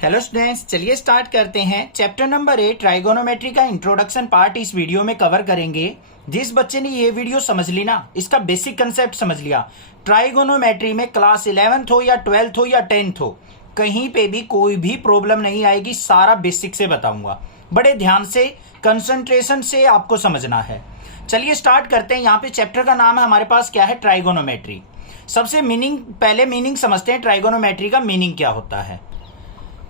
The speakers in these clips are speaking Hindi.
हेलो स्टूडेंट्स, चलिए स्टार्ट करते हैं। चैप्टर नंबर 8 ट्राइगोनोमेट्री का इंट्रोडक्शन पार्ट इस वीडियो में कवर करेंगे। जिस बच्चे ने ये वीडियो समझ ली ना, इसका बेसिक कंसेप्ट समझ लिया, ट्राइगोनोमेट्री में क्लास 11th हो या 12th हो या 10th हो, कहीं पे भी कोई भी प्रॉब्लम नहीं आएगी। सारा बेसिक से बताऊंगा, बड़े ध्यान से कंसंट्रेशन से आपको समझना है। चलिए स्टार्ट करते हैं। यहाँ पे चैप्टर का नाम है हमारे पास क्या है, ट्राइगोनोमेट्री। सबसे पहले मीनिंग समझते हैं, ट्राइगोनोमेट्री का मीनिंग क्या होता है।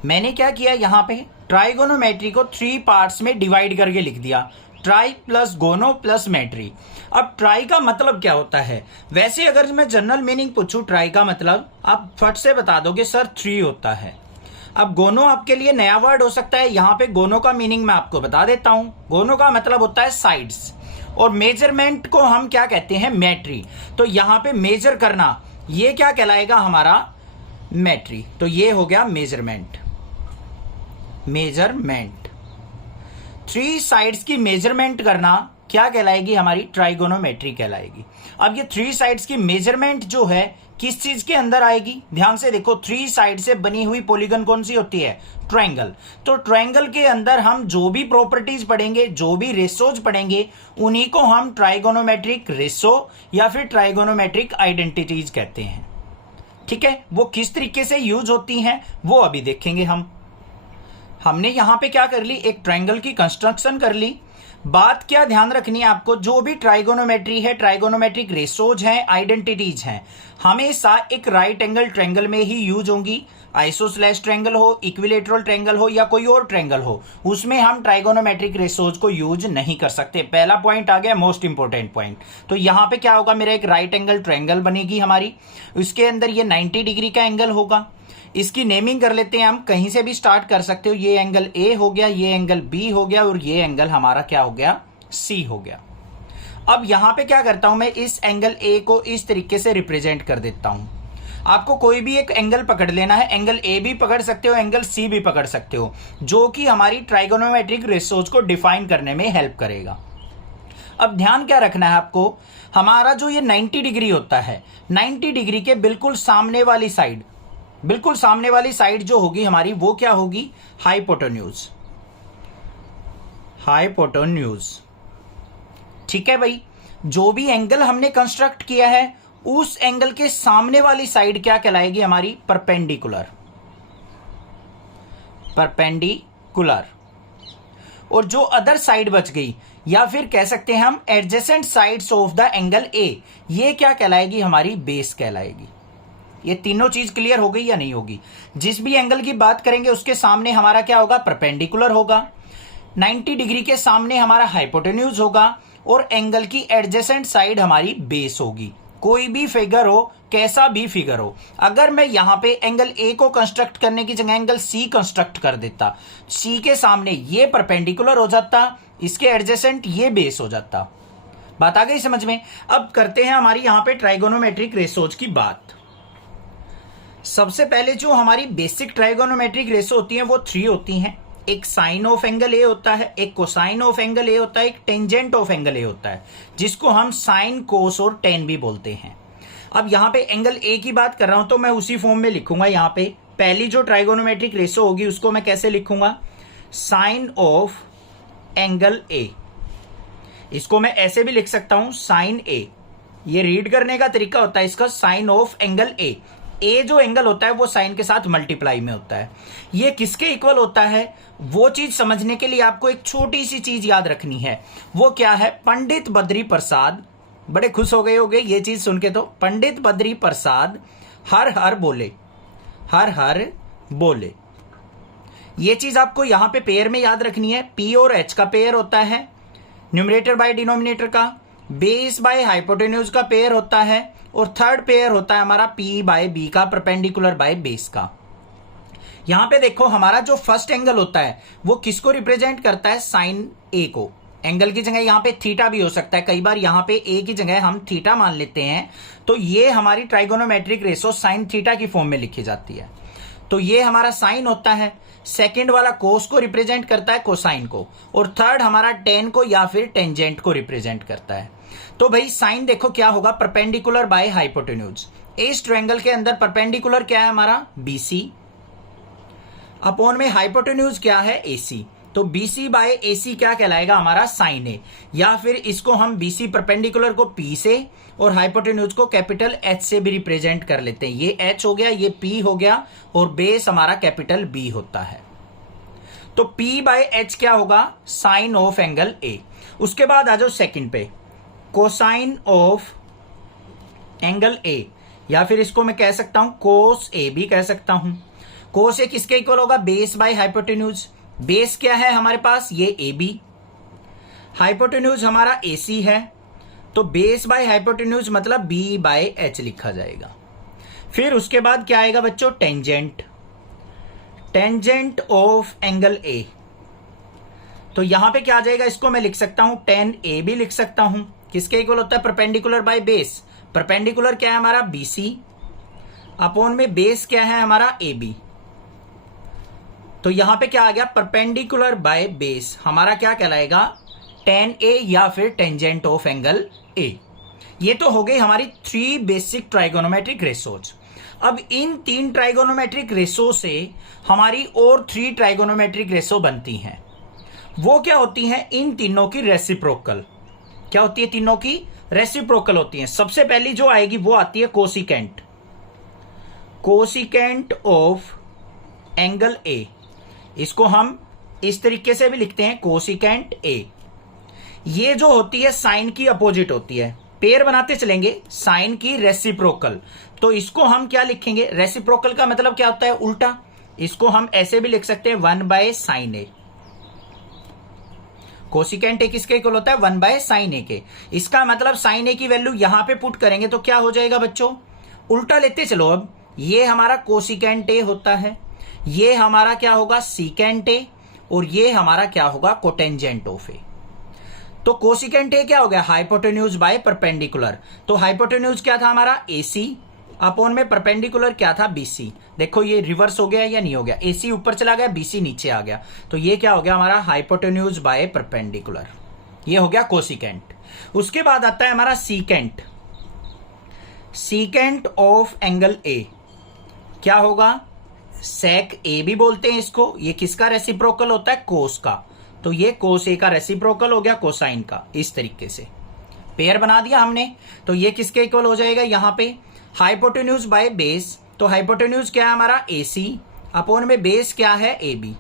मैंने क्या किया, यहाँ पे ट्राइगोनोमेट्री को 3 पार्ट्स में डिवाइड करके लिख दिया, ट्राई प्लस गोनो प्लस मेट्री। अब ट्राई का मतलब क्या होता है, वैसे अगर मैं जनरल मीनिंग पूछूं ट्राई का मतलब, आप फट से बता दोगे सर 3 होता है। अब गोनो आपके लिए नया वर्ड हो सकता है, यहाँ पे गोनो का मीनिंग मैं आपको बता देता हूं। गोनो का मतलब होता है साइड्स, और मेजरमेंट को हम क्या कहते हैं, मेट्री। तो यहाँ पे मेजर करना, ये क्या कहलाएगा हमारा, मेट्री। तो ये हो गया मेजरमेंट। 3 साइड्स की मेजरमेंट करना क्या कहलाएगी, हमारी ट्राइगोनोमेट्री कहलाएगी। अब ये 3 साइड्स की मेजरमेंट जो है किस चीज के अंदर आएगी, ध्यान से देखो। 3 साइड से बनी हुई पॉलीगन कौन सी होती है, ट्रायंगल। तो ट्रायंगल के अंदर हम जो भी प्रॉपर्टीज पढ़ेंगे, जो भी रेशोज पढ़ेंगे, उन्हीं को हम ट्राइगोनोमेट्रिक रेशो या फिर ट्राइगोनोमेट्रिक आइडेंटिटीज कहते हैं। ठीक है, वो किस तरीके से यूज होती हैं वो अभी देखेंगे हमने यहां पे क्या कर ली, एक ट्रायंगल की कंस्ट्रक्शन कर ली। बात क्या ध्यान रखनी है आपको, जो भी ट्राइगोनोमेट्री है, ट्राइगोनोमेट्रिक रेशोज हैं, आइडेंटिटीज हैं, हमेशा एक राइट एंगल ट्रायंगल में ही यूज होंगी। आइसोस्लेस ट्रायंगल हो, इक्विलेटरल ट्रायंगल हो या कोई और ट्रायंगल हो, उसमें हम ट्राइगोनोमेट्रिक रेशोज को यूज नहीं कर सकते। पहला पॉइंट आ गया, मोस्ट इंपोर्टेंट पॉइंट। तो यहां पे क्या होगा, मेरा एक राइट एंगल ट्रायंगल बनेगी हमारी, उसके अंदर ये 90 डिग्री का एंगल होगा। इसकी नेमिंग कर लेते हैं हम, कहीं से भी स्टार्ट कर सकते हो। ये एंगल ए हो गया, ये एंगल बी हो गया, और ये एंगल हमारा क्या हो गया, सी हो गया। अब यहां पे क्या करता हूं मैं, इस एंगल ए को इस तरीके से रिप्रेजेंट कर देता हूं। आपको कोई भी एक एंगल पकड़ लेना है, एंगल ए भी पकड़ सकते हो, एंगल सी भी पकड़ सकते हो, जो कि हमारी ट्राइगोनोमेट्रिक रेशोज को डिफाइन करने में हेल्प करेगा। अब ध्यान क्या रखना है आपको, हमारा जो ये 90 डिग्री होता है, 90 डिग्री के बिल्कुल सामने वाली साइड, बिल्कुल सामने वाली साइड जो होगी हमारी, वो क्या होगी, हाइपोटेन्यूज। हाइपोटेन्यूज, ठीक है भाई। जो भी एंगल हमने कंस्ट्रक्ट किया है, उस एंगल के सामने वाली साइड क्या कहलाएगी, हमारी परपेंडिकुलर। परपेंडिकुलर। और जो अदर साइड बच गई, या फिर कह सकते हैं हम adjacent sides of the angle A, ये क्या कहलाएगी, हमारी बेस कहलाएगी। ये तीनों चीज क्लियर हो गई या नहीं होगी। जिस भी एंगल की बात करेंगे उसके सामने हमारा क्या होगा, परपेंडिकुलर होगा। 90 डिग्री के सामने हमारा हाइपोटेन्यूज होगा, और एंगल की एडजेसेंट साइड हमारी बेस होगी। कोई भी फिगर हो, कैसा भी फिगर हो, अगर मैं यहां पे एंगल ए को कंस्ट्रक्ट करने की जगह एंगल सी कंस्ट्रक्ट कर देता, सी के सामने ये परपेंडिकुलर हो जाता, इसके एडजेसेंट ये बेस हो जाता। बात आ गई समझ में। अब करते हैं हमारी यहां पे ट्राइगोनोमेट्रिक रेशोज की बात। सबसे पहले जो हमारी बेसिक ट्राइगोनोमेट्रिक रेशो होती हैं वो 3 होती हैं। एक साइन ऑफ एंगल ए होता है, एक कोसाइन ऑफ एंगल ए होता है, एक टेंजेंट ऑफ एंगल ए होता है, जिसको हम साइन, कोस और टेन भी बोलते हैं। अब यहाँ पे एंगल ए की बात कर रहा हूं तो मैं उसी फॉर्म में लिखूंगा। यहाँ पे पहली जो ट्राइगोनोमेट्रिक रेशो होगी उसको मैं कैसे लिखूंगा, साइन ऑफ एंगल ए। इसको मैं ऐसे भी लिख सकता हूं, साइन ए। ये रीड करने का तरीका होता है इसका, साइन ऑफ एंगल ए। ए जो एंगल होता है वो साइन के साथ मल्टीप्लाई में होता है। ये किसके इक्वल होता है, वो चीज समझने के लिए आपको एक छोटी सी चीज याद रखनी है। वो क्या है, पंडित बद्री प्रसाद, बड़े खुश हो गए होंगे ये चीज सुन के। तो पंडित बद्री प्रसाद हर हर बोले, हर हर बोले। ये चीज आपको यहां पे पेयर में याद रखनी है। पी और एच का पेयर होता है, न्यूमरेटर बाय डिनोमिनेटर का, बेस बाय हाइपोटेन्यूज का पेयर होता है, और थर्ड पेयर होता है हमारा पी बाय बी का, परपेंडिकुलर बाय बेस का। यहां पे देखो हमारा जो फर्स्ट एंगल होता है वो किसको रिप्रेजेंट करता है, साइन ए को। एंगल की जगह यहां पे थीटा भी हो सकता है, कई बार यहां पे ए की जगह हम थीटा मान लेते हैं। तो ये हमारी ट्राइगोनोमेट्रिक रेशो साइन थीटा की फॉर्म में लिखी जाती है। तो ये हमारा साइन होता है। सेकंड वाला कोस को रिप्रेजेंट करता है, कोसाइन को, और थर्ड हमारा टेन को या फिर टेंजेंट को रिप्रेजेंट करता है। तो भाई साइन देखो क्या होगा, परपेंडिकुलर बाय हाइपोटेन्यूज। इस ट्रायंगल के अंदर परपेंडिकुलर क्या है हमारा, बीसी। अपॉन में हाइपोटेन्यूज क्या है AC, तो BC बाय AC क्या कहलाएगा हमारा साइन A, या फिर इसको हम BC परपेंडिकुलर को P से और हाइपोटेन्यूज को कैपिटल H से भी रिप्रेजेंट कर लेते हैं। ये H हो गया, ये P हो गया और बेस हमारा कैपिटल B होता है। तो P बाय H क्या होगा, साइन ऑफ एंगल A। उसके बाद आ जाओ सेकंड पे, कोसाइन ऑफ एंगल A, या फिर इसको मैं कह सकता हूं कोस A भी कह सकता हूं। कोस A किसके इक्वल होगा, बेस बाय हाइपोटेन्यूज। बेस क्या है हमारे पास, ये AB, हाइपोटेन्यूज हमारा AC है, तो बेस बाय हाइपोटेन्यूज मतलब B बाय H लिखा जाएगा। फिर उसके बाद क्या आएगा बच्चों, tangent, tangent of angle A। तो यहां पे क्या आ जाएगा, इसको मैं लिख सकता हूं tan A भी लिख सकता हूं, किसके इक्वल होता है, परपेंडिकुलर बाय बेस। परपेंडिकुलर क्या है हमारा BC, अपॉन में बेस क्या है हमारा AB। तो यहां पे क्या आ गया, परपेंडिकुलर बाय बेस हमारा क्या कहलाएगा, tan A या फिर टेंजेंट ऑफ एंगल A। ये तो हो गई हमारी 3 बेसिक ट्राइगोनोमेट्रिक रेशोज। अब इन 3 ट्राइगोनोमेट्रिक रेशो से हमारी और 3 ट्राइगोनोमेट्रिक रेशो बनती हैं। वो क्या होती हैं, इन तीनों की रेसिप्रोकल। क्या होती है, तीनों की रेसिप्रोकल होती हैं। सबसे पहली जो आएगी वो आती है cosecant, cosecant of angle A। इसको हम इस तरीके से भी लिखते हैं, कोसिकेंट A। ये जो होती है साइन की अपोजिट होती है, पेयर बनाते चलेंगे, साइन की रेसिप्रोकल। तो इसको हम क्या लिखेंगे, रेसिप्रोकल का मतलब क्या होता है, उल्टा। इसको हम ऐसे भी लिख सकते हैं 1 by sine A। Cosecant A किसके इक्वल होता है, 1 बाय साइन A के। इसका मतलब साइन A की वैल्यू यहां पे पुट करेंगे तो क्या हो जाएगा बच्चों, उल्टा लेते चलो। अब ये हमारा कोसिकेंट A होता है, ये हमारा क्या होगा सीकेंट A, और ये हमारा क्या होगा कोटेंजेंट ऑफ A। तो कोसिकेंट A क्या हो गया, हाइपोटेन्यूज बाय परपेंडिकुलर। तो हाइपोटेन्यूज क्या था हमारा AC, अपॉन में परपेंडिकुलर क्या था BC। देखो ये रिवर्स हो गया या नहीं हो गया, AC ऊपर चला गया, BC नीचे आ गया, तो ये क्या हो गया हमारा हाइपोटेन्यूज बाय परपेंडिकुलर। ये हो गया कोसिकेंट। उसके बाद आता है हमारा secant, secant of angle A क्या होगा, सेक A भी बोलते हैं इसको। ये किसका रेसिप्रोकल होता है, कोस का। तो ये कोस A का रेसिप्रोकल हो गया कोसाइन का। इस तरीके से पेयर बना दिया हमने। तो ये किसके इक्वल हो जाएगा, यहां पे हाइपोटेन्यूज बाय बेस। तो हाइपोटेन्यूज क्या है हमारा AC, अपॉन में बेस क्या है AB।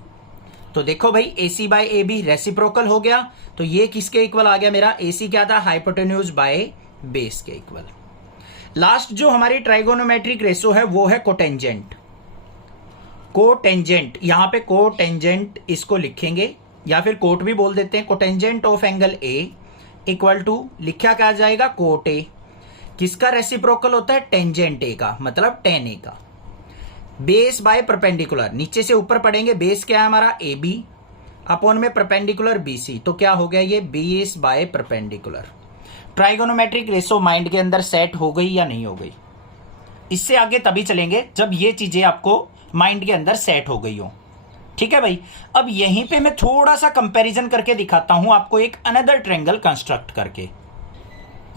तो देखो भाई AC बाय AB रेसिप्रोकल हो गया। तो ये किसके इक्वल आ गया मेरा, AC क्या था, हाइपोटेन्यूज बाय बेस के इक्वल। लास्ट जो हमारी ट्राइगोनोमेट्रिक रेशो है वो है कोटेंजेंट, कोटेंजेंट। यहां पे कोटेंजेंट इसको लिखेंगे, या फिर कोट भी बोल देते हैं। Cotangent of angle A equal to लिखा क्या जाएगा, कोट A। किसका रेसिप्रोकल होता है, टेंजेंट A का, मतलब tan A का। बेस बाय परपेंडिकुलर, नीचे से ऊपर पढ़ेंगे, बेस क्या है हमारा AB, अपॉन में परपेंडिकुलर BC। तो क्या हो गया ये base by perpendicular. Trigonometric ratio mind के अंदर सेट हो गई या नहीं हो गई। इससे आगे तभी चलेंगे जब ये चीजें आपको माइंड के अंदर सेट हो गई हो। ठीक है भाई। अब यहीं पे मैं थोड़ा सा कंपैरिजन करके दिखाता हूं आपको, एक अनदर ट्रायंगल कंस्ट्रक्ट करके।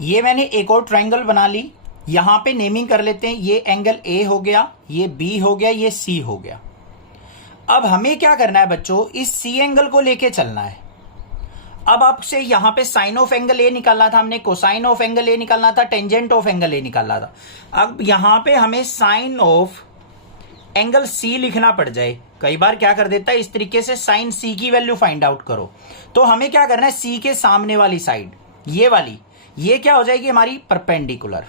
ये मैंने एक और ट्रायंगल बना ली, यहां पे नेमिंग कर लेते हैं। ये एंगल A हो गया, ये B हो गया, ये C हो गया। अब हमें क्या करना है बच्चों, इस C एंगल को लेके चलना है। अब आपसे यहां पे साइन ऑफ एंगल A निकालना था हमने, कोसाइन ऑफ एंगल A निकालना था, टेंजेंट ऑफ एंगल A निकालना था। अब यहां पे हमें साइन ऑफ एंगल C लिखना पड़ जाए। कई बार क्या कर देता है इस तरीके से, साइन C की वैल्यू फाइंड आउट करो। तो हमें क्या करना है, C के सामने वाली साइड, ये वाली, ये क्या हो जाएगी हमारी परपेंडिकुलर,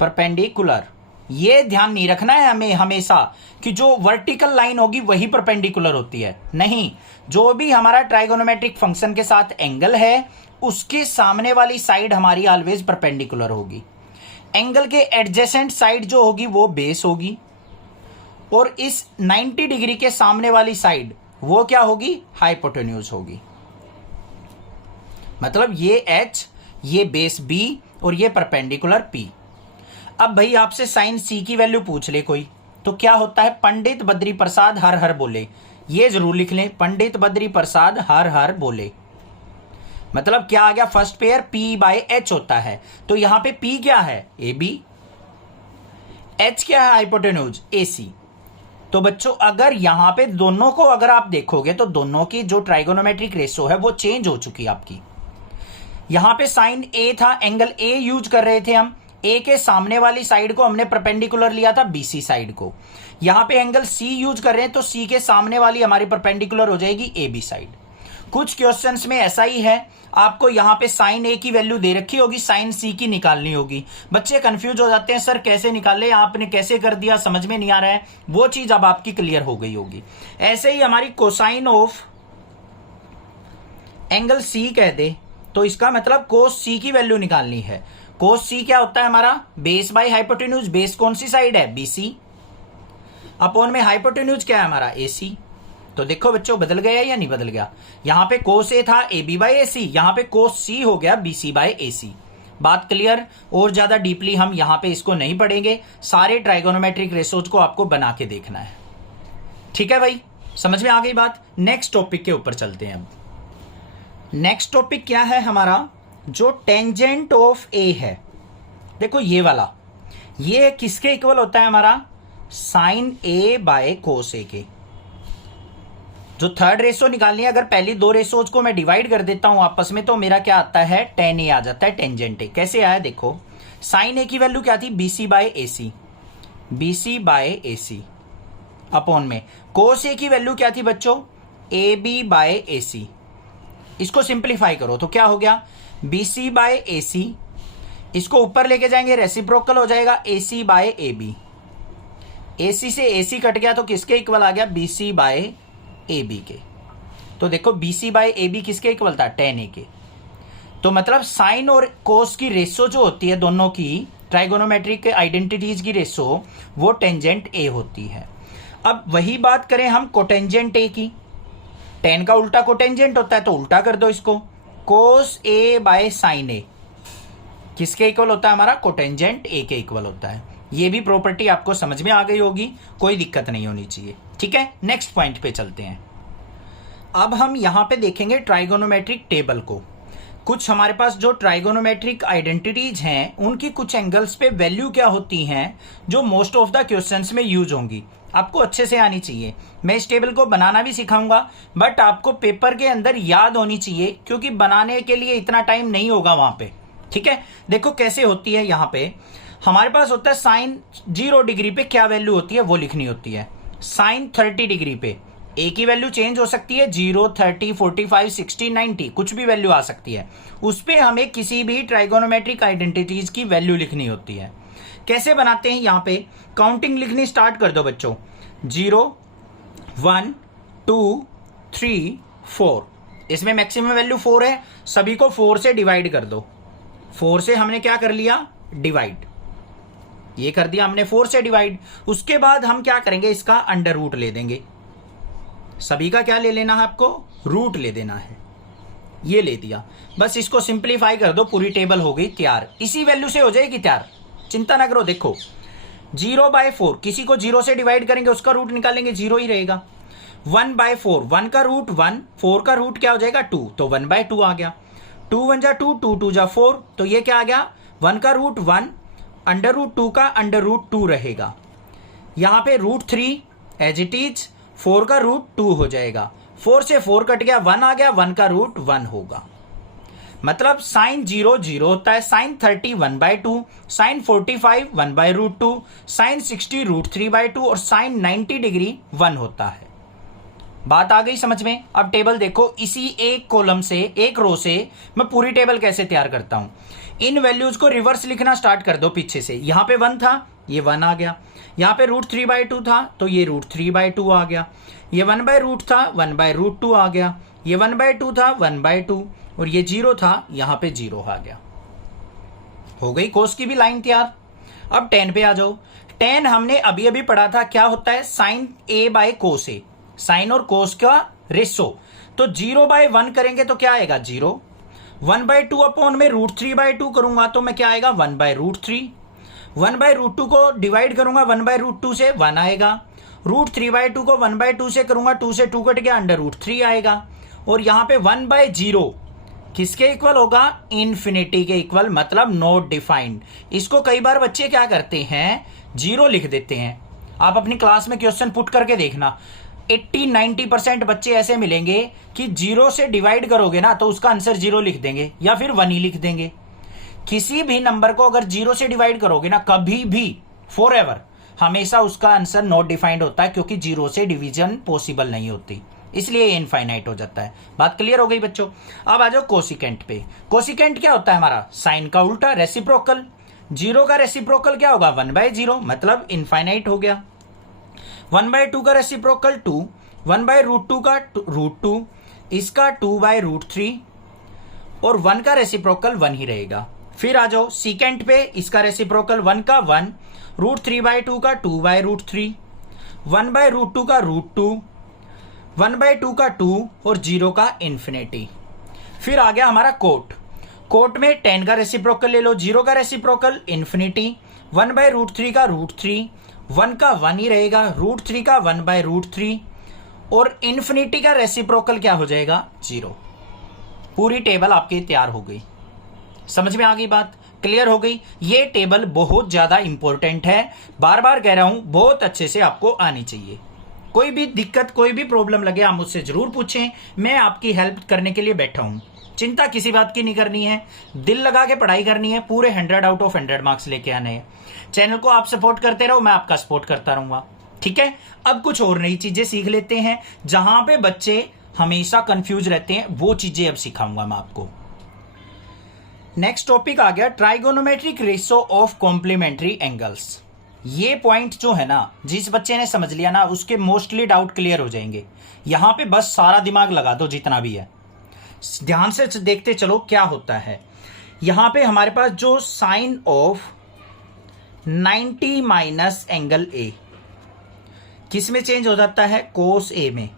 परपेंडिकुलर। ये ध्यान नहीं रखना है हमें हमेशा कि जो वर्टिकल लाइन होगी वही परपेंडिकुलर होती है, नहीं। जो भी हमारा ट्राइगोनोमेट्रिक फंक्शन के साथ एंगल है उसके सामने वाली साइड हमारी ऑलवेज परपेंडिकुलर होगी। एंगल के एडजेसेंट साइड जो होगी वो बेस होगी, और इस 90 डिग्री के सामने वाली साइड वो क्या होगी, हाइपोटेन्यूज होगी। मतलब ये H, ये बेस B और ये परपेंडिकुलर P। अब भाई आपसे साइन C की वैल्यू पूछ ले कोई, तो क्या होता है, पंडित बद्री प्रसाद हर हर बोले। ये जरूर लिख लें, पंडित बद्री प्रसाद हर हर बोले। मतलब क्या आ गया, first pair P by H होता है। तो यहां पे P क्या है, AB, H क्या है हाइपोटेन्यूज AC। तो बच्चों अगर यहां पे दोनों को अगर आप देखोगे तो दोनों की जो ट्राइगोनोमेट्रिक रेशो है वो चेंज हो चुकी है आपकी। यहां पे साइन ए था, एंगल ए यूज कर रहे थे हम, ए के सामने वाली साइड को हमने परपेंडिकुलर लिया था बीसी साइड को। यहां पे एंगल सी यूज कर रहे हैं तो सी के सामने वाली हमारी परपेंडिकुलर हो जाएगी ए बी साइड। कुछ क्वेश्चंस में ऐसा ही है, आपको यहां पे साइन ए की वैल्यू दे रखी होगी, साइन सी की निकालनी होगी। बच्चे कंफ्यूज हो जाते हैं, सर कैसे निकाले, आपने कैसे कर दिया, समझ में नहीं आ रहा है। वो चीज अब आपकी क्लियर हो गई होगी। ऐसे ही हमारी कोसाइन ऑफ एंगल सी कह दे तो इसका मतलब कोस सी की वैल्यू निकालनी है। कोस सी क्या होता है हमारा, बेस बाई हाइपोटेन्यूज। बेस कौन सी साइड है, बीसी, अपॉन में हाइपोटेन्यूज क्या है हमारा, एसी। तो देखो बच्चों बदल गया या नहीं बदल गया। यहां पे कोस ए था ए बी बाई ए सी, यहां पे कोस सी हो गया बी सी बाई ए सी। बात क्लियर। और ज्यादा डीपली हम यहां पे इसको नहीं पढ़ेंगे, सारे ट्राइगोनोमेट्रिक रेशोज को आपको बना के देखना है। ठीक है भाई, समझ में आ गई बात। नेक्स्ट टॉपिक के ऊपर चलते हैं। अब नेक्स्ट टॉपिक क्या है हमारा, जो टेंजेंट ऑफ ए है। देखो ये वाला, ये किसके इक्वल होता है हमारा, साइन ए बाय कोस ए के। जो थर्ड रेशो निकालनी है, अगर पहली दो रेशोज को मैं डिवाइड कर देता हूं आपस में तो मेरा क्या आता है, टेन ए आ जाता है, टेंजेंट ए। कैसे आया देखो, साइन ए की वैल्यू क्या थी, BC by AC, BC by AC, upon में कोस ए की वैल्यू क्या थी बच्चों, ए बी बाय एसी। इसको सिंप्लीफाई करो तो क्या हो गया, बीसी बाय एसी, इसको ऊपर लेके जाएंगे रेसिप्रोकल हो जाएगा AC by A B. AC से एसी कट गया तो किसके इक्वल आ गया, बीसी बाय ए बी के। तो देखो बीसी बाय ए बी किसके इक्वल था, टेन ए के। तो मतलब साइन और कोस की रेशो जो होती है दोनों की, ट्राइगोनोमेट्रिक आइडेंटिटीज की रेशो, वो टेंजेंट ए होती है। अब वही बात करें हम कोटेंजेंट ए की, टेन का उल्टा कोटेंजेंट होता है तो उल्टा कर दो इसको, कोस ए बाय साइन ए किसके इक्वल होता है हमारा, कोटेंजेंट ए के इक्वल होता है। ये भी प्रॉपर्टी आपको समझ में आ गई होगी, कोई दिक्कत नहीं होनी चाहिए। ठीक है, नेक्स्ट पॉइंट पे चलते हैं। अब हम यहां पे देखेंगे ट्राइगोनोमेट्रिक टेबल को। कुछ हमारे पास जो ट्राइगोनोमेट्रिक आइडेंटिटीज हैं उनकी कुछ एंगल्स पे वैल्यू क्या होती हैं जो मोस्ट ऑफ द क्वेश्चंस में यूज होंगी, आपको अच्छे से आनी चाहिए। मैं इस टेबल को बनाना भी सिखाऊंगा, बट आपको पेपर के अंदर याद होनी चाहिए, क्योंकि बनाने के लिए इतना टाइम नहीं होगा वहां पे। ठीक है, देखो कैसे होती है। यहां पे हमारे पास होता है साइन 0 डिग्री पे क्या वैल्यू होती है वो लिखनी होती है। साइन 30 डिग्री पे ए की वैल्यू चेंज हो सकती है, 0, 30, 45, 60, 90, कुछ भी वैल्यू आ सकती है। उस पे हमें किसी भी ट्राइगोनोमेट्रिक आइडेंटिटीज की वैल्यू लिखनी होती है। कैसे बनाते हैं, यहां पे काउंटिंग लिखनी स्टार्ट कर दो बच्चों, 0, 1, 2, 3, 4। इसमें मैक्सिमम वैल्यू 4 है, सभी को 4 से डिवाइड कर दो। 4 से हमने क्या कर लिया, डिवाइड, ये कर दिया हमने 4 से डिवाइड। उसके बाद हम क्या करेंगे, इसका अंडर रूट ले देंगे। सभी का क्या ले लेना है आपको, रूट ले देना है। ये ले दिया, बस इसको सिंप्लीफाई कर दो, पूरी टेबल हो गई तैयार। इसी वैल्यू से हो जाएगी तैयार, चिंता ना करो। देखो 0/4, किसी को 0 से डिवाइड करेंगे उसका रूट निकालेंगे, 0 ही रहेगा। 1/4, 1 का रूट 1, 4 का रूट क्या हो जाएगा 2, तो 1/2 आ गया। 2 1 जा 2, 2 2 जा 4, तो ये क्या आ गया, 1 का रूट 1, अंडर रूट 2 का अंडर रूट 2 रहेगा। यहां पे रूट 3 एज इट इज, 4 का रूट 2 हो जाएगा। 4 से 4 कट गया, 1 आ गया, 1 का रूट 1 होगा। मतलब साइन 0 0 होता है, साइन 30 1/2, साइन 45 1/√2, साइन 60 √3/2 और साइन 90 डिग्री 1 होता है। बात आ गई समझ में। अब टेबल देखो, इसी एक कॉलम से, एक रो से मैं पूरी टेबल कैसे तैयार करता हूं। इन वैल्यूज को रिवर्स लिखना स्टार्ट कर दो पीछे से। यहां पे 1 था, ये 1 आ गया। यहां पे √3/2 था तो ये √3/2 आ गया। ये 1/रूट था, 1/√2 आ गया। ये 1/2 था, 1/2, और ये 0 था, यहां पे 0 आ गया। हो गई कोस की भी लाइन तैयार। अब tan पे आ जाओ। tan हमने अभी अभी पढ़ा था, क्या होता है, sine a by cos A, sine और कोस का रेशो। तो 0/1 करेंगे तो क्या आएगा, 0। 1/2 अपॉन में √3/2 करूंगा तो मैं क्या आएगा, 1/√3। 1/√2 को डिवाइड करूंगा 1/√2 से, 1 आएगा। √3/2 को 1/2 से करूंगा, 2 से 2 कट गया, अंडर√3 आएगा। और यहां पे 1/0 किसके इक्वल होगा, इन्फिनिटी के इक्वल, मतलब नॉट डिफाइंड। इसको कई बार बच्चे क्या करते हैं, 0 लिख देते हैं आप अपनी क्लास में क्वेश्चन पुट करके देखना, 80-90% बच्चे ऐसे मिलेंगे कि 0 से डिवाइड करोगे ना तो उसका आंसर 0 लिख देंगे या फिर 1 ही लिख देंगे। किसी भी नंबर को अगर 0 से डिवाइड करोगे ना, कभी भी फॉरएवर हमेशा उसका आंसर नॉट डिफाइंड होता है, क्योंकि 0 से डिवीजन पॉसिबल नहीं होती, इसलिए ये इनफाइनाइट हो जाता है। बात क्लियर हो गई बच्चों। अब आ जाओ कोसिकेंट पे। कोसिकेंट क्या होता है हमारा? साइन का उल्टा, रेसिप्रोकल। 0 का रेसिप्रोकल क्या होगा? 1/0, मतलब इनफाइनाइट हो गया। 1/2 का रेसिप्रोकल 2, 1/√2 का √2, इसका 2/√3 और 1 का रेसिप्रोकल 1 ही रहेगा। फिर आ जाओ सीकेंट पे, इसका रेसिप्रोकल 1 का 1, √3/2 का 2/√3, 1/√2 का √2, 1/2 का 2 और 0 का इन्फिनिटी। फिर आ गया हमारा कोट। कोट में 10 का रेसिप्रोकल ले लो, 0 का रेसिप्रोकल इन्फिनिटी, 1/√3 का √3, 1 का 1 ही रहेगा, √3 का 1/√3 और इन्फिनिटी का रेसिप्रोकल क्या हो जाएगा? 0। पूरी टेबल आपकी तैयार हो गई। समझ में आ गई बात? क्लियर हो गई? ये टेबल बहुत ज्यादा इंपॉर्टेंट है, बार बार कह रहा हूं, बहुत अच्छे से आपको आनी चाहिए। कोई भी दिक्कत, कोई भी प्रॉब्लम लगे आप मुझसे जरूर पूछें, मैं आपकी हेल्प करने के लिए बैठा हूं। चिंता किसी बात की नहीं करनी है, दिल लगा के पढ़ाई करनी है, पूरे 100 आउट ऑफ 100 मार्क्स लेके आने हैं। चैनल को आप सपोर्ट करते रहो, मैं आपका सपोर्ट करता रहूंगा। ठीक है, अब कुछ और नई चीजें सीख लेते हैं, जहां पे बच्चे हमेशा कंफ्यूज रहते हैं, वो चीजें अब सिखाऊंगा मैं आपको। नेक्स्ट टॉपिक आ गया trigonometric ratio of complementary angles. ये पॉइंट जो है ना, जिस बच्चे ने समझ लिया ना, उसके मोस्टली डाउट क्लियर हो जाएंगे। यहां पे बस सारा दिमाग लगा दो जितना भी है, ध्यान से देखते चलो क्या होता है। यहां पे हमारे पास जो sine of 90 minus angle A किस में चेंज हो जाता है? कोस ए में।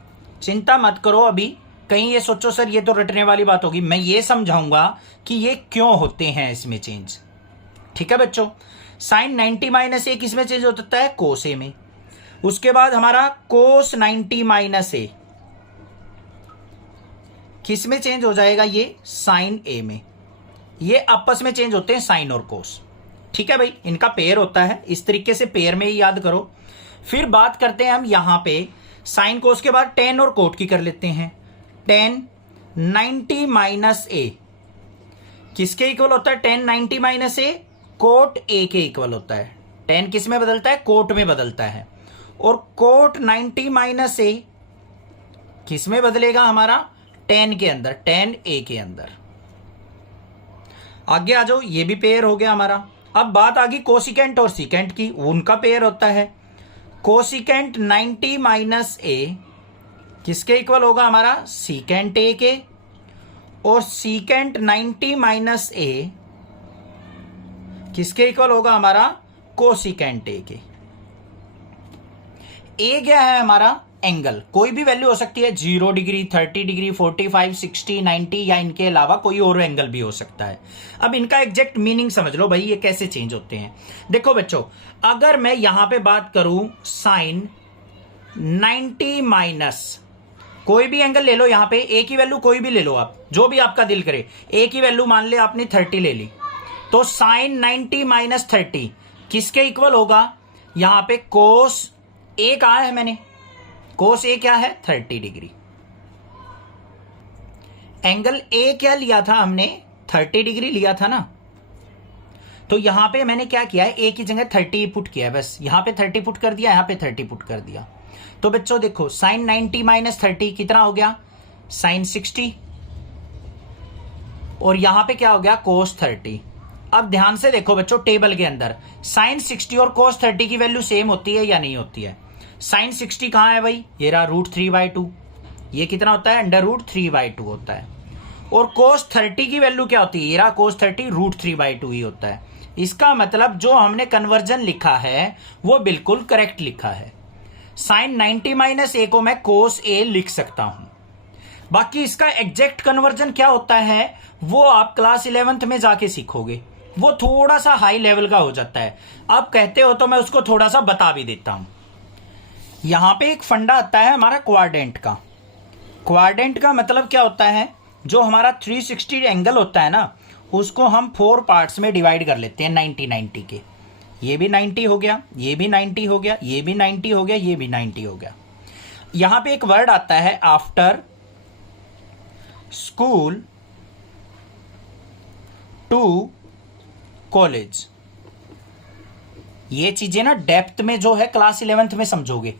चिंता मत करो, अभी कहीं ये सोचो सर ये तो रटने वाली बात होगी, मैं ये समझाऊंगा कि ये क्यों होते हैं इसमें चेंज। ठीक है बच्चों, साइन 90 माइनस ए किस में चेंज हो जाता है? कोस ए में। उसके बाद हमारा कोस 90 माइनस ए किस में चेंज हो जाएगा? ये साइन ए में। ये आपस में चेंज होते हैं साइन और कोस। ठीक है भाई, इनका पेयर होता है, इस तरीके से पेयर में ही याद करो। फिर बात करते हैं हम यहां पे साइन कोस के बाद टेन और कोट की कर लेते हैं। टेन 90 माइनस ए किसके इक्वल होता है? Ten 90 minus A cot A के इक्वल होता है। टेन किस में बदलता है? कोट में बदलता है। और कोट 90 माइनस ए किस में बदलेगा? हमारा टेन के अंदर, टेन ए के अंदर। आगे आ जाओ, ये भी पेयर हो गया हमारा। अब बात आ गई कोसिकेंट और सीकेंट की, उनका पेयर होता है। कोसिकेंट 90 माइनस ए किसके इक्वल होगा? हमारा सीकेंट ए के। और सीकेंट 90 माइनस ए किसके इक्वल होगा? हमारा कोसिकेंट ए के। ए क्या है? हमारा एंगल, कोई भी वैल्यू हो सकती है, 0 डिग्री, 30 डिग्री, 45, 60, 90 या इनके अलावा कोई और एंगल भी हो सकता है। अब इनका एग्जैक्ट मीनिंग समझ लो भाई, ये कैसे चेंज होते हैं। देखो बच्चों, अगर मैं यहां पे बात करूं साइन 90 माइनस, कोई भी एंगल ले लो, यहां पे ए की वैल्यू कोई भी ले लो आप, जो भी आपका दिल करे। ए की वैल्यू मान ले आपने 30 ले ली, तो साइन 90 माइनस 30 किसके इक्वल होगा? यहां पे कोस ए कहा है मैंने? कोस ए क्या है? 30 डिग्री। एंगल ए क्या लिया था हमने? 30 डिग्री लिया था ना। तो यहां पे मैंने क्या किया है? ए की जगह 30 पुट किया है, बस यहां पे 30 पुट कर दिया, यहां पे 30 पुट कर दिया। तो बच्चों देखो, साइन 90 माइनस 30 कितना हो गया? साइन 60। और यहां पे क्या हो गया? कोस 30। अब ध्यान से देखो बच्चों, टेबल के अंदर साइन 60 और कोस 30 की वैल्यू सेम होती है या नहीं होती है? साइन 60 कहां है भाई? ये रहा √3/2। ये कितना होता है? √3/2 होता है। और कोस 30 की वैल्यू क्या होती है? ये रहा कोस 30 √3/2 ही होता है। इसका मतलब जो हमने कन्वर्जन लिखा है वो बिल्कुल करेक्ट लिखा है। साइन 90 माइनस ए को मैं कोस ए लिख सकता हूं। बाकी इसका एग्जैक्ट कन्वर्जन क्या होता है वो आप क्लास 11th में जाके सीखोगे, वो थोड़ा सा हाई लेवल का हो जाता है। आप कहते हो तो मैं उसको थोड़ा सा बता भी देता हूं। यहां पे एक फंडा आता है हमारा क्वाड्रेंट का। क्वाड्रेंट का मतलब क्या होता है? जो हमारा 360 एंगल होता है ना, उसको हम 4 पार्ट्स में डिवाइड कर लेते हैं 90-90 के। ये भी 90 हो गया, ये भी 90 हो गया, ये भी 90 हो गया, ये भी 90 हो गया। यहां पे एक वर्ड आता है आफ्टर स्कूल टू कॉलेज। ये चीजें ना डेप्थ में जो है क्लास 11th में समझोगे।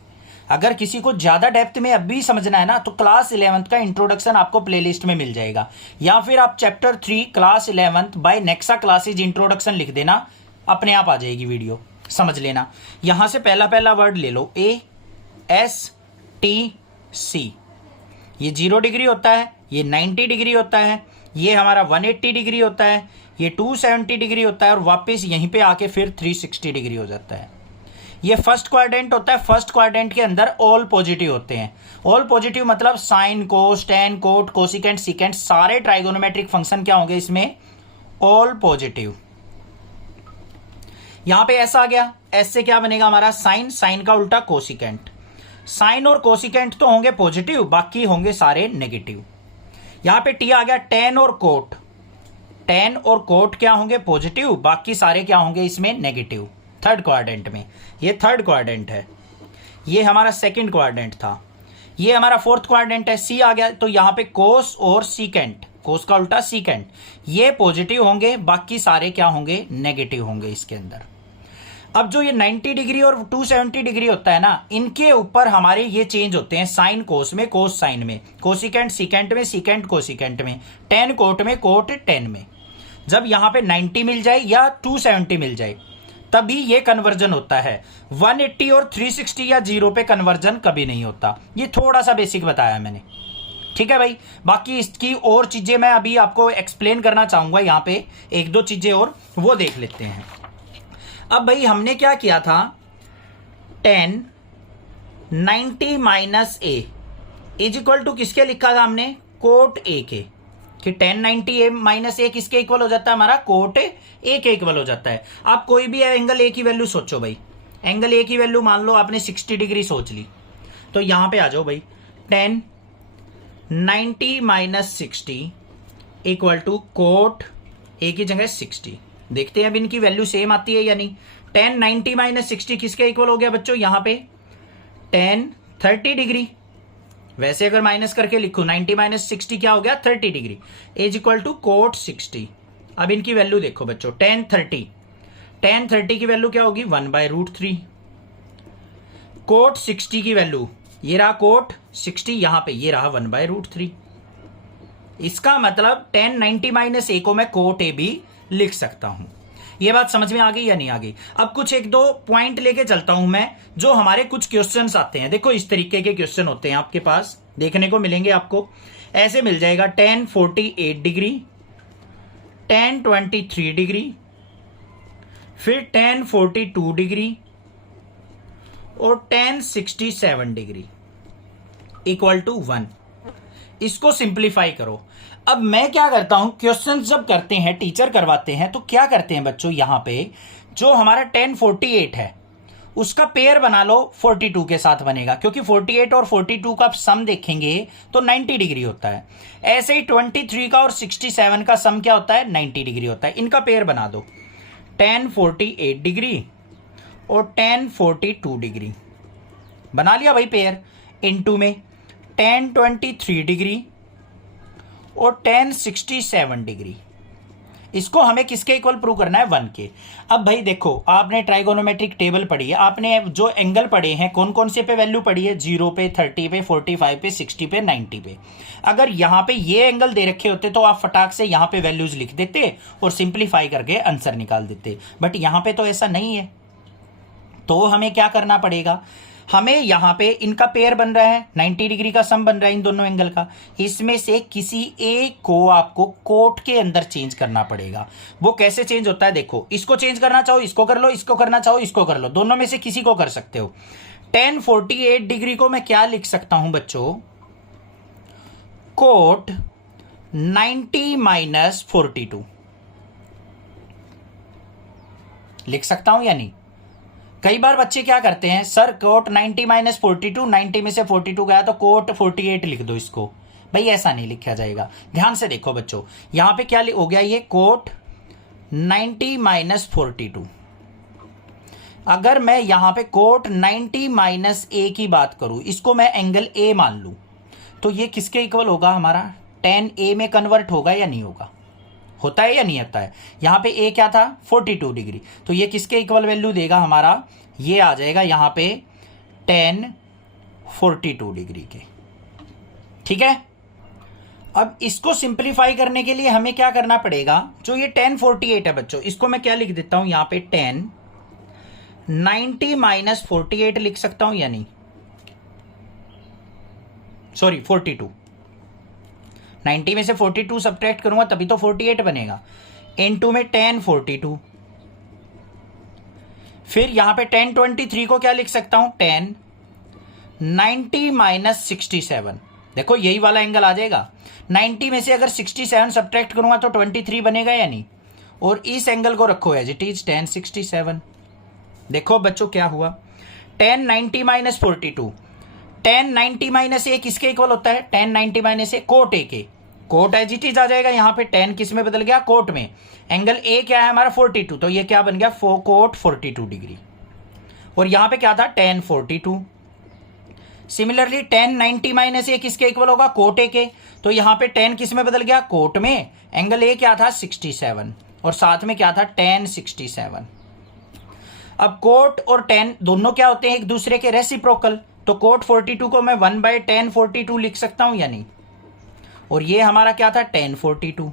अगर किसी को ज्यादा डेप्थ में अभी समझना है ना तो क्लास 11th का इंट्रोडक्शन आपको प्लेलिस्ट में मिल जाएगा, या फिर आप chapter 3 class 11th by Nexa classes introduction लिख देना, अपने आप आ जाएगी वीडियो, समझ लेना। यहां से पहला पहला वर्ड ले लो, ASTC। ये 0 डिग्री होता है, ये 90 डिग्री होता है, ये हमारा 180 डिग्री होता है, ये 270 डिग्री होता है, और वापस यहीं पे आके फिर 360 डिग्री हो जाता है। ये फर्स्ट क्वाड्रेंट होता है। फर्स्ट क्वाड्रेंट के अंदर ऑल पॉजिटिव होते हैं। ऑल पॉजिटिव मतलब साइन, कोस, टेन, कोट, कोसिकेंट, सिकेंट, सारे ट्राइगोनोमेट्रिक फंक्शन क्या होंगे इसमें, ऑल पॉजिटिव। यहां पे ऐसा आ गया, एस से क्या बनेगा हमारा साइन, साइन का उल्टा कोसिकेंट। साइन और कोसिकेंट तो होंगे पॉजिटिव, बाकी होंगे सारे नेगेटिव। यहां पे टी आ गया, टेन और कोट। टेन और कोट क्या होंगे पॉजिटिव, बाकी सारे क्या होंगे इसमें नेगेटिव। थर्ड क्वाड्रेंट में, ये थर्ड क्वाड्रेंट है, ये हमारा सेकंड क्वाड्रेंट था, ये हमारा फोर्थ क्वाड्रेंट है। सी आ गया, तो यहां पे कोस और सीकेंट, कोस का उल्टा सीकेंट, ये पॉजिटिव होंगे, बाकी सारे क्या होंगे नेगेटिव होंगे इसके अंदर। अब जो ये 90 डिग्री और 270 डिग्री होता है ना, इनके ऊपर हमारे ये चेंज होते हैं, साइन कोस में, कोस साइन में, कोसिकेंट सीकेंट में, सीकेंट कोसिकेंट में, टेन कोट में, कोट टेन में। जब यहां पे 90 मिल जाए या 270 मिल जाए तभी ये कन्वर्जन होता है। 180 और 360 या 0 पे कन्वर्जन कभी नहीं होता। ये थोड़ा सा बेसिक बताया मैंने, ठीक है भाई। बाकी इसकी और चीजें मैं अभी आपको एक्सप्लेन करना चाहूंगा, यहां पे एक दो चीजें और वो देख लेते हैं। अब भाई हमने क्या किया था, 10 90 minus A is equal to किसके लिखा था हमने, कोट ए के, कि 10 90 ए माइनस ए किसके इक्वल हो जाता है हमारा, कोट ए के इक्वल हो जाता है। आप कोई भी एंगल ए की वैल्यू सोचो भाई, एंगल ए की वैल्यू मान लो आपने 60 डिग्री सोच ली, तो यहां पे आ जाओ भाई, 10 90 minus 60 equal to cot A की जगह 60। देखते हैं अब इनकी वैल्यू सेम आती है या नहीं। 10 90 माइनस 60 किसके इक्वल हो गया बच्चों, यहां पे 10 30 डिग्री। वैसे अगर माइनस करके लिखो 90 माइनस 60 क्या हो गया, 30 degree, is equal to cot 60। अब इनकी वैल्यू देखो बच्चों, 10 30 की वैल्यू क्या होगी, 1/√3। कोट 60 की वैल्यू, ये रहा कोट 60, यहां पे ये रहा 1/√3। इसका मतलब 10 90 माइनस ए को मैं कोट ए भी लिख सकता हूं। ये बात समझ में आ गई या नहीं आ गई। अब कुछ एक दो पॉइंट लेके चलता हूं मैं, जो हमारे कुछ क्वेश्चंस आते हैं। देखो इस तरीके के क्वेश्चन होते हैं आपके पास, देखने को मिलेंगे आपको। ऐसे मिल जाएगा 10 48 डिग्री, 10 23 डिग्री, फिर 10 42 डिग्री और 10 67 डिग्री इक्वल टू 1। इसको सिंप्लीफाई करो। अब मैं क्या करता हूं, क्वेश्चन जब करते हैं, टीचर करवाते हैं, तो क्या करते हैं बच्चों, यहां पे जो हमारा 10 48 है उसका पेयर बना लो 42 के साथ बनेगा, क्योंकि 48 और 42 का सम देखेंगे तो 90 डिग्री होता है। ऐसे ही 23 का और 67 का सम क्या होता है, 90 डिग्री होता है। इनका पेयर बना दो, 10 48 डिग्री और 10 42 डिग्री बना लिया भाई पेयर। इनटू में 10 23 डिग्री और 10 67 डिग्री। इसको हमें किसके इक्वल प्रूव करना है, 1 के। अब भाई देखो, आपने ट्राइगोनोमेट्रिक टेबल पढ़ी है, आपने जो एंगल पढ़े हैं कौन कौन से पे वैल्यू पढ़ी है, 0 पे, 30 पे, 45 पे, 60 पे, 90 पे। अगर यहां पे ये एंगल दे रखे होते तो आप फटाक से यहां पे वैल्यूज लिख देते और सिंप्लीफाई करके आंसर निकाल देते, बट यहां पे तो ऐसा नहीं है। तो हमें क्या करना पड़ेगा, हमें यहां पे इनका पेयर बन रहा है, 90 डिग्री का सम बन रहा है इन दोनों एंगल का, इसमें से किसी एक को आपको कोट के अंदर चेंज करना पड़ेगा। वो कैसे चेंज होता है देखो, इसको चेंज करना चाहो इसको कर लो, इसको करना चाहो इसको कर लो, दोनों में से किसी को कर सकते हो। 10 48 डिग्री को मैं क्या लिख सकता हूं बच्चों, कोट 90 माइनस 42 लिख सकता हूं या नहीं। कई बार बच्चे क्या करते हैं, सर कोट 90 माइनस 42, 90 में से 42 गया तो कोट 48 लिख दो इसको। भाई ऐसा नहीं लिखा जाएगा, ध्यान से देखो बच्चों। यहां पे क्या हो गया, ये कोट 90 माइनस 42, अगर मैं यहां पे कोट 90 माइनस ए की बात करूं, इसको मैं एंगल ए मान लूं, तो ये किसके इक्वल होगा हमारा? tan ए में कन्वर्ट होगा या नहीं होगा? होता है या नहीं होता है? यहां पे ए क्या था? 42 डिग्री, तो ये किसके इक्वल वैल्यू देगा हमारा? ये आ जाएगा यहां पे tan 42 डिग्री के। ठीक है, अब इसको सिंप्लीफाई करने के लिए हमें क्या करना पड़ेगा? जो ये tan 48 है बच्चों, इसको मैं क्या लिख देता हूं यहां पे? tan 90 माइनस 48 लिख सकता हूं या नहीं? सॉरी 42, 90 में से 42 सब्ट्रैक्ट करूंगा तभी तो 48 बनेगा। इनटू में tan 42, फिर यहां पे tan 23 को क्या लिख सकता हूं? tan 90 minus 67। देखो यही वाला एंगल आ जाएगा। 90 में से अगर 67 सब्ट्रैक्ट करूंगा तो 23 बनेगा या नहीं? और इस एंगल को रखो एज इट इज tan 67। देखो बच्चों क्या हुआ? tan 90 minus 42, tan 90 minus A किसके इक्वल होता है? tan 90 minus A cot A के। कोट एज इट इज आ जाएगा यहाँ पे, tan किस में बदल गया? कोट में। एंगल ए क्या है हमारा? 42, तो ये क्या बन गया? Cot 42 degree. और यहां पे क्या था? tan 42। Similarly tan 90 minus A किसके इक्वल होगा? कोट ए के। तो यहां पे tan किस में बदल गया? कोट में। एंगल ए क्या था? 67, और साथ में क्या था? tan 67। अब कोट और tan दोनों क्या होते हैं? एक दूसरे के रेसिप्रोकल। तो कोट 42 को मैं 1/tan 42 लिख सकता हूं या नहीं? और ये हमारा क्या था? tan 42।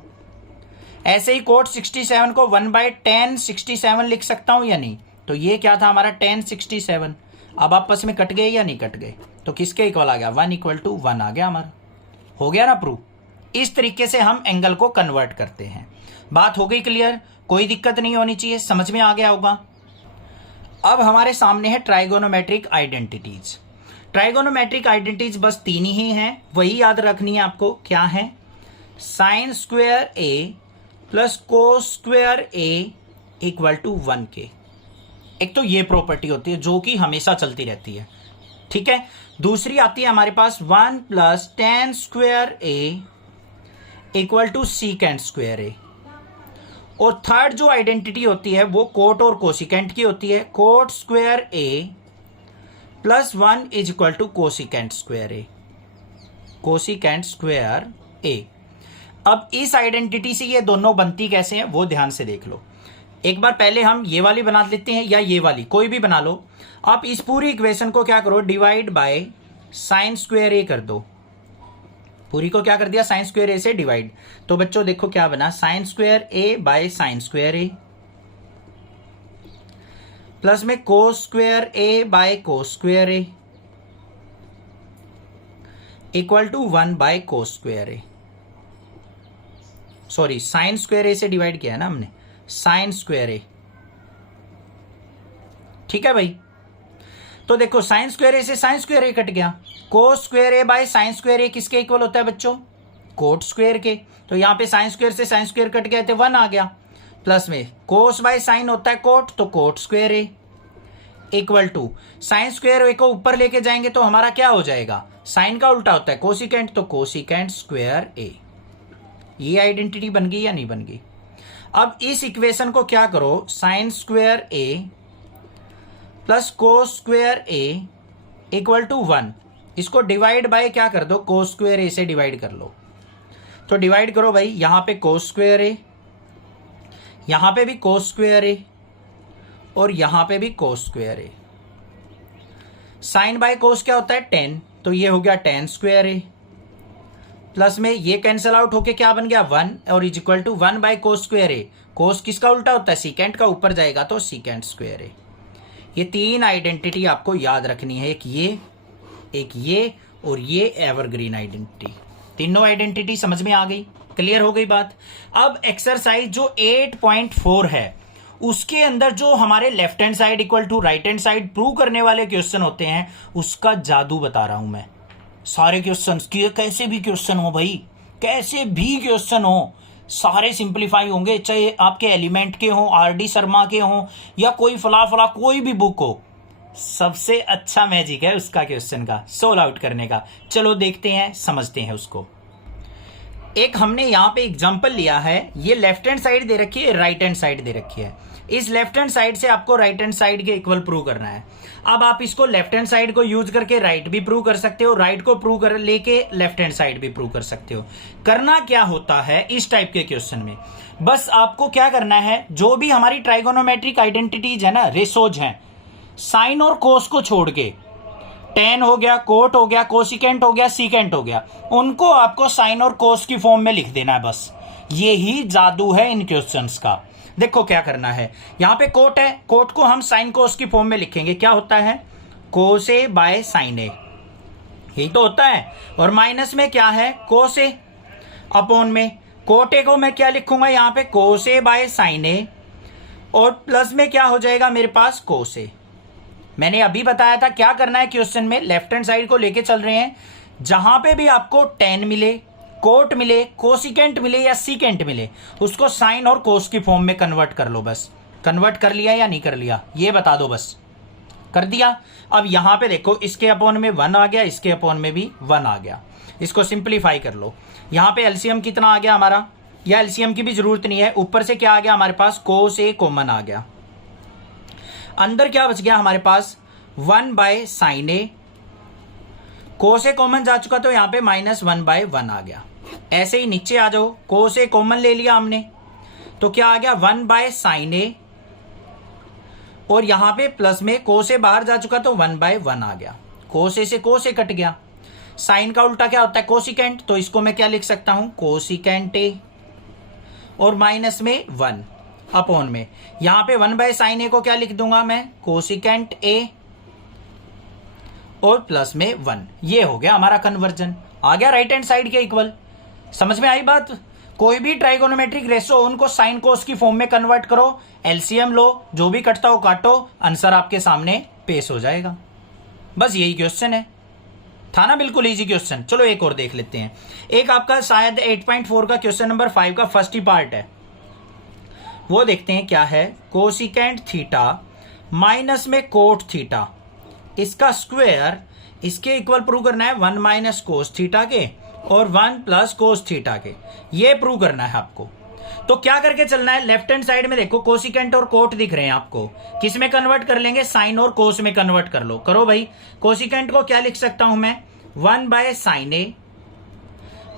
ऐसे ही कोट 67 को 1/tan 67 लिख सकता हूं या नहीं? तो ये क्या था हमारा? tan 67। अब आपस में कट गए या नहीं कट गए? तो किसके इक्वल आ गया? 1 = 1 आ गया हमारा। हो गया ना प्रूफ? इस तरीके से हम एंगल को कन्वर्ट करते हैं। बात हो गई क्लियर? कोई दिक्कत नहीं होनी चाहिए, समझ में आ गया होगा। अब हमारे सामने है ट्राइगोनोमेट्रिक आइडेंटिटीज। ट्राइगोनोमेट्रिक आइडेंटिटीज बस 3 ही हैं, वही याद रखनी है आपको। क्या है? Sine square A plus cos square A equal to 1 के। एक तो ये प्रॉपर्टी होती है जो कि हमेशा चलती रहती है। ठीक है, दूसरी आती है हमारे पास 1 plus tan square A equal to secant square A. और थर्ड जो आइडेंटिटी होती है वो कोट और कोसिकेंट की होती है। Cot square A plus 1 is equal to cosecant square A. Cosecant square A. अब इस आइडेंटिटी से ये दोनों बनती कैसे हैं वो ध्यान से देख लो। एक बार पहले हम ये वाली बना लेते हैं, या ये वाली कोई भी बना लो। आप इस पूरी इक्वेशन को क्या करो? डिवाइड बाय साइन स्क्वायर ए कर दो। पूरी को क्या कर दिया? साइन स्क्वायर ए से डिवाइड। तो बच्चों देखो क्या बना? Sine square A by sine square A plus में cos square A by cos square A equal to 1 by cos square A. Sorry, sine square A से डिवाइड किया है ना हमने, साइन स्क्वायर ए। ठीक है भाई, तो देखो साइन स्क्वायर ए से साइन स्क्वायर ए कट गया। Cos square A by sine square A किसके इक्वल होता है बच्चों? कोट स्क्वायर के। तो यहां पे साइन स्क्वायर से साइन स्क्वायर कट गया तो 1 आ गया। प्लस में कोस बाय साइन होता है कोट, तो cot square A equal to sine square A को ऊपर लेके जाएंगे तो हमारा क्या हो जाएगा? साइन का उल्टा होता है कोसिकेंट, तो कोसिकेंट स्क्वायर ए। ये आइडेंटिटी बन गई या नहीं बन गई? अब इस इक्वेशन को क्या करो? Sine square A plus cos square A equal to 1। इसको डिवाइड बाय क्या कर दो? कोस स्क्वायर ए से डिवाइड कर लो। तो डिवाइड करो भाई, यहां पे कोस स्क्वायर ए, यहां पे भी कोस स्क्वायर ए, और यहां पे भी cos square A. Sine by cos क्या होता है? tan, तो ये हो गया tan स्क्वायर ए। प्लस में ये कैंसिल आउट होके क्या बन गया? 1, और is equal to 1 by cos square A. Cos किसका उल्टा होता है? सीकेंट का। ऊपर जाएगा तो सीकेंट स्क्वायर ए। ये 3 आइडेंटिटी आपको याद रखनी है, एक ये और ये एवरग्रीन आइडेंटिटी। तीनों आइडेंटिटी समझ में आ गई? क्लियर हो गई बात? अब एक्सरसाइज जो 8.4 है उसके अंदर जो हमारे left hand side equal to right hand side prove करने वाले क्वेश्चन होते हैं उसका जादू बता रहा हूं मैं। सारे क्वेश्चन, कैसे भी क्वेश्चन हो भाई, कैसे भी क्वेश्चन हो, सारे सिंप्लीफाई होंगे, चाहे आपके एलिमेंट के हो, आरडी शर्मा के हो, या कोई फला कोई भी बुक हो। सबसे अच्छा मैजिक है उसका क्वेश्चन का सोल्व आउट करने का। चलो देखते हैं, समझते हैं उसको। एक हमने यहां पे एग्जांपल लिया है, ये लेफ्ट हैंड साइड दे रखी है, राइट हैंड साइड दे रखी है। इस लेफ्ट हैंड साइड से आपको राइट हैंड साइड के इक्वल प्रूव करना है। अब आप इसको लेफ्ट हैंड साइड को यूज करके राइट भी प्रूव कर सकते हो, राइट को प्रूव कर लेके लेफ्ट हैंड साइड भी प्रूव कर सकते हो। करना क्या होता है इस टाइप के क्वेश्चन में, बस आपको क्या करना है, जो भी हमारी ट्राइगोनोमेट्रिक आइडेंटिटीज है ना, रेशोज हैं, साइन और कोस को छोड़ के, टेन हो गया, कोट हो गया, कोसिकेंट हो गया, सीकेंट हो गया, उनको आपको साइन और कोस की फॉर्म में लिख देना है। बस यही जादू है इन क्वेश्चंस का। देखो क्या करना है, यहां पे कोट है, कोट को हम साइन कोस की फॉर्म में लिखेंगे। क्या होता है, कोस ए बाय साइन ए, यही तो होता है। और माइनस में क्या है, कोस ए अपॉन में कोट ए को मैं क्या लिखूंगा यहां पे, कोस ए बाय साइन ए, और प्लस में क्या हो जाएगा मेरे पास, कोस ए। मैंने अभी बताया था क्या करना है क्वेश्चन में, लेफ्ट हैंड साइड को लेके चल रहे हैं, जहां पे भी आपको टेन मिले, कोट मिले, कोसिकेंट मिले या सीकेंट मिले, उसको साइन और कोस की फॉर्म में कन्वर्ट कर लो। बस कन्वर्ट कर लिया या नहीं कर लिया ये बता दो, बस कर दिया। अब यहां पे देखो, इसके अपॉन में 1 आ गया, इसके अपॉन में भी 1 आ गया। इसको सिंप्लीफाई कर लो। यहां पे एलसीएम कितना आ गया हमारा, या एलसीएम की भी जरूरत नहीं है, ऊपर से क्या आ गया हमारे पास, कोस ए कॉमन आ गया, अंदर क्या बच गया हमारे पास, 1 by sine A, cos A common जा चुका तो यहां पे -1/1 आ गया। ऐसे ही नीचे आ जाओ, कोस ए कॉमन ले लिया हमने तो क्या आ गया, 1 बाय साइन ए, और यहां पे प्लस में कोस ए बाहर जा चुका तो 1/1 आ गया। कोस ए से कोस ए कट गया। साइन का उल्टा क्या होता है, कोसिकेंट, तो इसको मैं क्या लिख सकता हूं, कोसिकेंट ए, और माइनस में 1 अपॉन में यहां पे 1 बाय साइन ए को क्या लिख दूंगा मैं, कोसिकेंट ए, और प्लस में 1। ये हो गया हमारा कन्वर्जन, आ गया राइट हैंड साइड के इक्वल। समझ में आई बात। कोई भी ट्राइगोनोमेट्रिक रेशो उनको साइन कोस की फॉर्म में कन्वर्ट करो, एलसीएम लो, जो भी कटता हो काटो, आंसर आपके सामने पेश हो जाएगा। बस यही क्वेश्चन है, था ना बिल्कुल इजी क्वेश्चन। चलो एक और देख लेते हैं। एक आपका शायद 8.4 का क्वेश्चन नंबर 5 का फर्स्ट ही पार्ट है, वो देखते हैं क्या है। कोसिकेंट थीटा माइनस में कोट थीटा, इसका स्क्वायर इसके इक्वल प्रूव करना है 1 माइनस कोस थीटा के और 1 प्लस कोस थीटा के, ये प्रूव करना है आपको। तो क्या करके चलना है, लेफ्ट हैंड साइड में देखो कोसिकेंट और कोट दिख रहे हैं आपको, किस में कन्वर्ट कर लेंगे, साइन और कोस में कन्वर्ट कर लो। करो भाई। कोसिकेंट को क्या लिख सकता हूं मैं, 1 बाय साइन ए,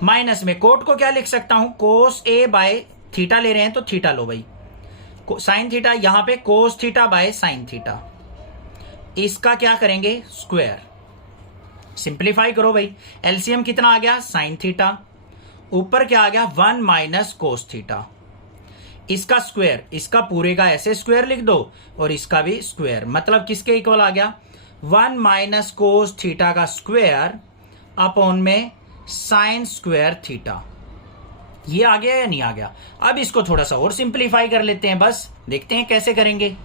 माइनस में कोट को क्या लिख सकता हूं, कोस ए बाय थीटा ले रहे हैं तो थीटा लो भाई, साइन थीटा, यहां पे cos theta by sine theta, इसका क्या करेंगे, स्क्वायर। सिंप्लीफाई करो भाई, एलसीएम कितना आ गया, साइन थीटा, ऊपर क्या आ गया, 1 माइनस कोस थीटा, इसका स्क्वायर, इसका पूरे का ऐसे स्क्वायर लिख दो और इसका भी स्क्वायर, मतलब किसके इक्वल आ गया, 1 माइनस कोस थीटा का स्क्वायर अपॉन में साइन स्क्वायर थीटा। ये आ गया या नहीं आ गया। अब इसको थोड़ा सा और सिंप्लीफाई कर लेते हैं, बस देखते हैं कैसे करेंगे।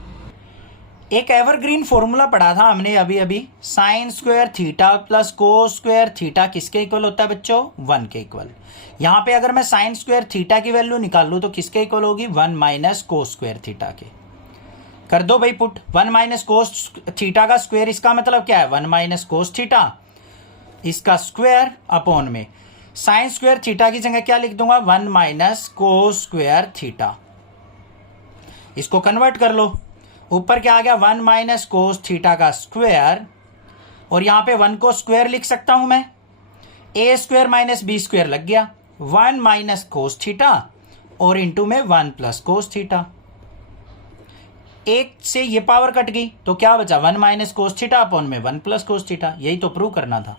एक एवरग्रीन फॉर्मूला पढ़ा था हमने अभी अभी, sine square theta plus cos square theta किसके इक्वल होता है बच्चों, 1 के इक्वल। यहां पे अगर मैं साइन स्क्वायर थीटा की वैल्यू निकाल लूं तो किसके इक्वल होगी, 1 माइनस कोस स्क्वायर थीटा के। कर दो भाई पुट, 1 माइनस कोस थीटा का स्क्वायर, इसका मतलब क्या है, 1 माइनस कोस थीटा, इसका स्क्वायर अपॉन में साइन स्क्वायर थीटा की जगह क्या लिख दूंगा, 1 माइनस कोस स्क्वायर थीटा। इसको कन्वर्ट कर लो, ऊपर क्या आ गया, 1 माइनस कोस थीटा का स्क्वायर, और यहां पे 1 को स्क्वायर लिख सकता हूं मैं, ए स्क्वायर माइनस बी स्क्वायर लग गया, 1 माइनस कोस थीटा और इंटू में 1 प्लस कोस थीटा। एक से ये पावर कट गई तो क्या बचा, 1 माइनस कोस थीटा अपॉन में 1 प्लस कोस थीटा। यही तो प्रूव करना था।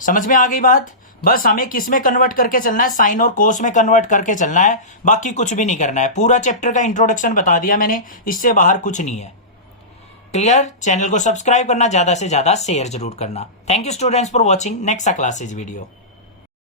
समझ में आ गई बात। बस हमें किस में कन्वर्ट करके चलना है, साइन और कोस में कन्वर्ट करके चलना है, बाकी कुछ भी नहीं करना है। पूरा चैप्टर का इंट्रोडक्शन बता दिया मैंने, इससे बाहर कुछ नहीं है। क्लियर। चैनल को सब्सक्राइब करना, ज्यादा से ज्यादा शेयर जरूर करना। Thank you students for watching next classes video.